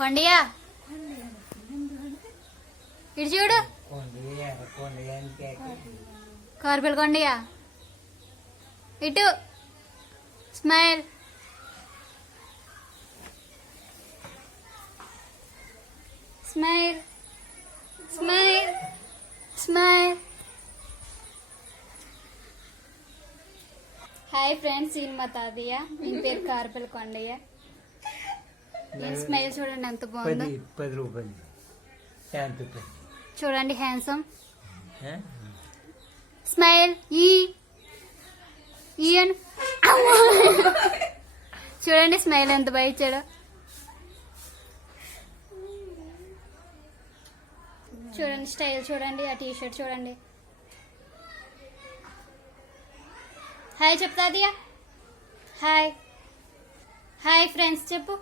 కొండయా ఇటు చూడు కార్బెల్ కొండయా ఇటు smile smile smile smile. Hi friends, ఈయన మా తాతయ్య, ఈయన పేరు కార్బెల్ కొండయ్య. స్మైల్ చూడండి ఎంత బాగుందో. 10 రూపాయలు చూడండి హ్యాండ్సమ్. స్మైల్ ఈయన్ చూడండి స్మైల్ ఎంత బాగా ఇచ్చాడు. చూడండి స్టైల్ చూడండి, ఆ టీషర్ట్ చూడండి. హాయ్ చెప్తాదియా. హాయ్ హాయ్ ఫ్రెండ్స్ చెప్పు.